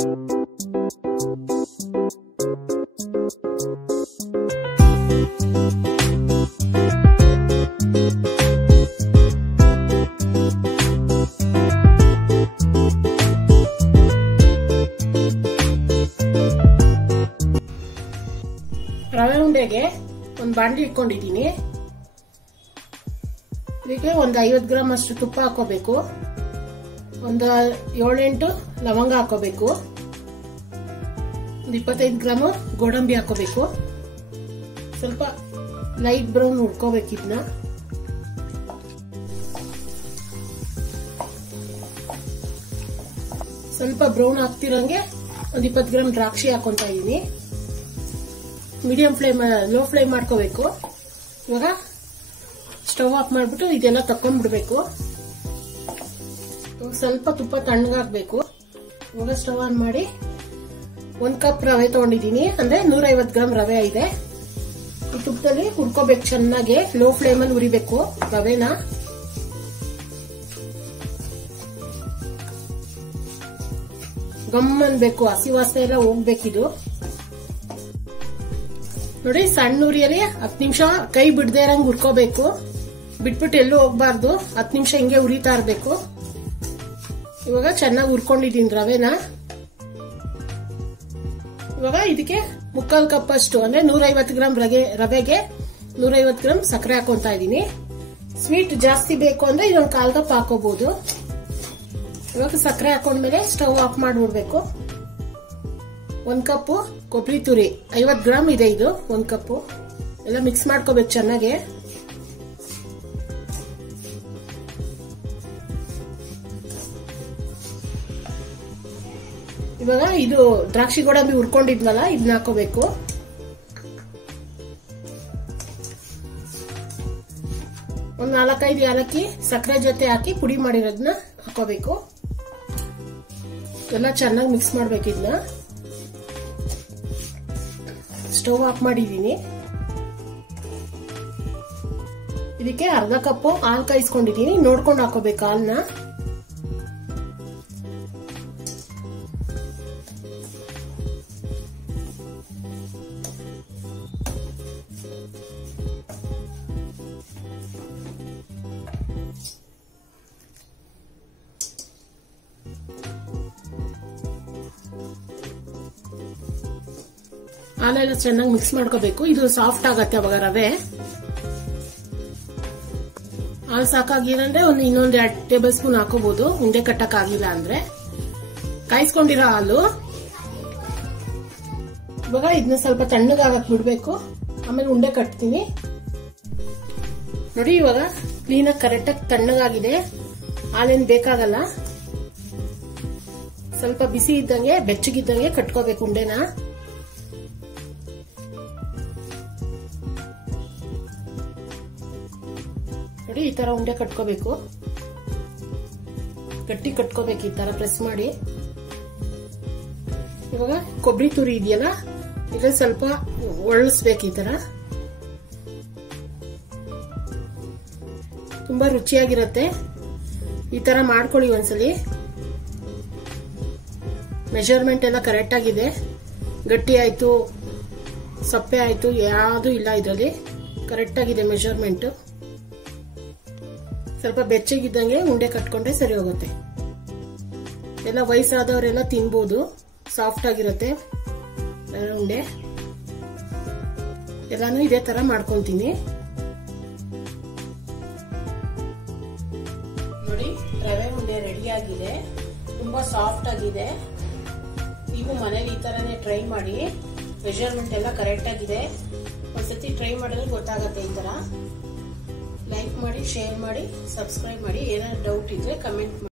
ರವೆ ಉಂಡೆಗೆ ಒಂದು ಬಾಂಡ್ಲಿ ಇಟ್ಕೊಂಡಿದ್ದೀನಿ. ಇದಕ್ಕೆ ಒಂದು 50 ಗ್ರಾಮ್ ಅಷ್ಟು ತುಪ್ಪ ಹಾಕೋಬೇಕು. ಒಂದು 7-8 ಲವಂಗ ಹಾಕೋಬೇಕು. ಒಂದು 25 ಗ್ರಾಮ್ ಗೋಡಂಬಿ ಹಾಕೋಬೇಕು. ಸ್ವಲ್ಪ ಲೈಟ್ ಬ್ರೌನ್ ಹುರ್ಕೋಬೇಕು. ಇದನ್ನ ಸ್ವಲ್ಪ ಬ್ರೌನ್ ಆಗ್ತಿರಂಗೆ ಒಂದು 20 ಗ್ರಾಮ್ ದ್ರಾಕ್ಷಿ ಹಾಕೊಂತ ಇದೀನಿ. ಮೀಡಿಯಂ ಫ್ಲೇಮ್, ಲೋ ಫ್ಲೇಮ್ ಮಾಡ್ಕೋಬೇಕು. ಇವಾಗ ಸ್ಟವ್ ಆಫ್ ಮಾಡ್ಬಿಟ್ಟು ಇದೆಲ್ಲ ತಕೊಂಡ್ಬಿಡ್ಬೇಕು. ಸ್ವಲ್ಪ ತುಪ್ಪ ತಣ್ಣಗಾಗ್ಬೇಕು. ಇವಾಗ ಸ್ಟವ್ ಆನ್ ಮಾಡಿ 1 ಕಪ್ ರವೆ ತಗೊಂಡಿದ್ದೀನಿ, ಅಂದ್ರೆ 150 ಗ್ರಾಮ್ ರವೆ ಇದೆ. ಈ ತುಪ್ಪದಲ್ಲಿ ಹುರ್ಕೋಬೇಕು ಚೆನ್ನಾಗಿ. ಲೋ ಫ್ಲೇಮ್ ಅಲ್ಲಿ ಹುರಿಬೇಕು ರವೆನ. ಗಮ್ ಅನ್ಬೇಕು, ಹಸಿ ವಾಸನೆ ಎಲ್ಲ ಹೋಗ್ಬೇಕಿದು. ನೋಡಿ, ಸಣ್ಣ ಉರಿಯಲ್ಲಿ 10 ನಿಮಿಷ ಕೈ ಬಿಡದೇ ಇರಂಗ್ ಹುರ್ಕೋಬೇಕು. ಬಿಟ್ಬಿಟ್ಟು ಎಲ್ಲೂ ಹೋಗ್ಬಾರ್ದು. 10 ನಿಮಿಷ ಹಿಂಗೆ ಉರಿತಾ ಇರ್ಬೇಕು. ಇವಾಗ ಚೆನ್ನಾಗಿ ಹುರ್ಕೊಂಡಿದ್ದೀನಿ ರವೆನ. ಇವಾಗ ಇದಕ್ಕೆ 3/4 ಕಪ್ ಅಷ್ಟು, ಅಂದ್ರೆ 150 ಗ್ರಾಮ್ ರವೆಗೆ 150 ಗ್ರಾಮ್ ಸಕ್ಕರೆ ಹಾಕೊಂತ ಇದೀನಿ. ಸ್ವೀಟ್ ಜಾಸ್ತಿ ಬೇಕು ಅಂದ್ರೆ ಇದೊಂದು 1/4 ಕಪ್ ಹಾಕೋಬಹುದು. ಇವಾಗ ಸಕ್ಕರೆ ಹಾಕೊಂಡ್ಮೇಲೆ ಸ್ಟವ್ ಆಫ್ ಮಾಡ್ಬಿಡ್ಬೇಕು. 1 ಕಪ್ ಕೊಬ್ಬರಿ ತುರಿ, 50 ಗ್ರಾಮ್ ಇದೆ ಇದು. 1 ಕಪ್ ಎಲ್ಲ ಮಿಕ್ಸ್ ಮಾಡ್ಕೋಬೇಕು ಚೆನ್ನಾಗಿ. ಇವಾಗ ಇದು ದ್ರಾಕ್ಷಿ ಗೋಡಂಬಿ ಹುರ್ಕೊಂಡಿದ್ವಲ್ಲ, ಇದನ್ನ ಹಾಕೋಬೇಕು. ಒಂದು 4-5 ಏಲಕ್ಕಿ ಸಕ್ಕರೆ ಜೊತೆ ಹಾಕಿ ಪುಡಿ ಮಾಡಿರೋದನ್ನ ಹಾಕೋಬೇಕು. ಎಲ್ಲ ಚೆನ್ನಾಗಿ ಮಿಕ್ಸ್ ಮಾಡ್ಬೇಕು. ಇದನ್ನ ಸ್ಟವ್ ಆಫ್ ಮಾಡಿದೀನಿ. ಇದಕ್ಕೆ 1/2 ಕಪ್ ಹಾಲು ಕಾಯಿಸ್ಕೊಂಡಿದೀನಿ. ನೋಡ್ಕೊಂಡು ಹಾಕೋಬೇಕು ಹಾಲನ್ನ. ಹಾಲೆಲ್ಲ ಚೆನ್ನಾಗಿ ಮಿಕ್ಸ್ ಮಾಡ್ಕೋಬೇಕು. ಇದು ಸಾಫ್ಟ್ ಆಗತ್ತೆ ಅವಾಗ ರವೆ. ಹಾಲು ಸಾಕಾಗಿರಂದ್ರೆ ಇನ್ನೊಂದು 2 ಟೇಬಲ್ ಸ್ಪೂನ್ ಹಾಕೋಬಹುದು, ಉಂಡೆ ಕಟ್ಟಕ್ ಆಗಿಲ್ಲ ಅಂದ್ರೆ. ಕಾಯಿಸ್ಕೊಂಡಿರೋ ಹಾಲು. ಇವಾಗ ಇದನ್ನ ಸ್ವಲ್ಪ ತಣ್ಣಗಾಗಕ್ ಬಿಡ್ಬೇಕು, ಆಮೇಲೆ ಉಂಡೆ ಕಟ್ತೀನಿ. ನೋಡಿ, ಇವಾಗ ಕ್ಲೀನಾಗಿ ಕರೆಕ್ಟಾಗಿ ತಣ್ಣಗಾಗಿದೆ. ಹಾಲೇನ್ ಬೇಕಾಗಲ್ಲ. ಸ್ವಲ್ಪ ಬಿಸಿ ಇದ್ದಂಗೆ, ಬೆಚ್ಚಗಿದ್ದಂಗೆ ಕಟ್ಕೋಬೇಕು ಉಂಡೆನ. ನೋಡಿ, ಈ ತರ ಉಂಡೆ ಕಟ್ಕೋಬೇಕು. ಗಟ್ಟಿ ಕಟ್ಕೋಬೇಕು, ಈ ತರ ಪ್ರೆಸ್ ಮಾಡಿ. ಇವಾಗ ಕೊಬ್ಬರಿ ತುರಿ ಇದೆಯಲ್ಲ, ಇದ್ರಲ್ಲಿ ಸ್ವಲ್ಪ ಒಳ್ಳಿಸ್ಬೇಕು. ಈ ತರ ತುಂಬಾ ರುಚಿಯಾಗಿರುತ್ತೆ. ಈ ತರ ಮಾಡ್ಕೊಳ್ಳಿ ಒಂದ್ಸಲಿ. ಮೆಜರ್ಮೆಂಟ್ ಎಲ್ಲ ಕರೆಕ್ಟ್ ಆಗಿದೆ. ಗಟ್ಟಿ ಆಯ್ತು, ಸಪ್ಪೆ ಆಯ್ತು, ಯಾವುದು ಇಲ್ಲ ಇದರಲ್ಲಿ. ಕರೆಕ್ಟ್ ಆಗಿದೆ ಮೆಜರ್ಮೆಂಟ್. ಸ್ವಲ್ಪ ಬೆಚ್ಚಗಿದ್ದಂಗೆ ಉಂಡೆ ಕಟ್ಕೊಂಡ್ರೆ ಸರಿ ಹೋಗುತ್ತೆ. ಎಲ್ಲ ವಯಸ್ಸಾದವರೆಲ್ಲ ತಿನ್ಬೋದು, ಸಾಫ್ಟ್ ಆಗಿರುತ್ತೆ ಉಂಡೆ. ಎಲ್ಲಾನು ಇದೇ ತರ ಮಾಡ್ಕೊಂತೀನಿ. ನೋಡಿ, ರವೆ ಉಂಡೆ ರೆಡಿ ಆಗಿದೆ. ತುಂಬಾ ಸಾಫ್ಟ್ ಆಗಿದೆ. ನೀವು ಮನೇಲಿ ಈ ತರನೇ ಟ್ರೈ ಮಾಡಿ. ಮೆಜರ್ಮೆಂಟ್ ಎಲ್ಲ ಕರೆಕ್ಟ್ ಆಗಿದೆ. ಒಂದ್ಸತಿ ಟ್ರೈ ಮಾಡಿದ್ರೆ ಗೊತ್ತಾಗತ್ತೆ. ಈ ತರ ಲೈಕ್ ಮಾಡಿ, ಶೇರ್ ಮಾಡಿ, ಸಬ್ಸ್ಕ್ರೈಬ್ ಮಾಡಿ. ಏನಾದ್ರು ಡೌಟ್ ಇದ್ರೆ ಕಮೆಂಟ್ ಮಾಡಿ.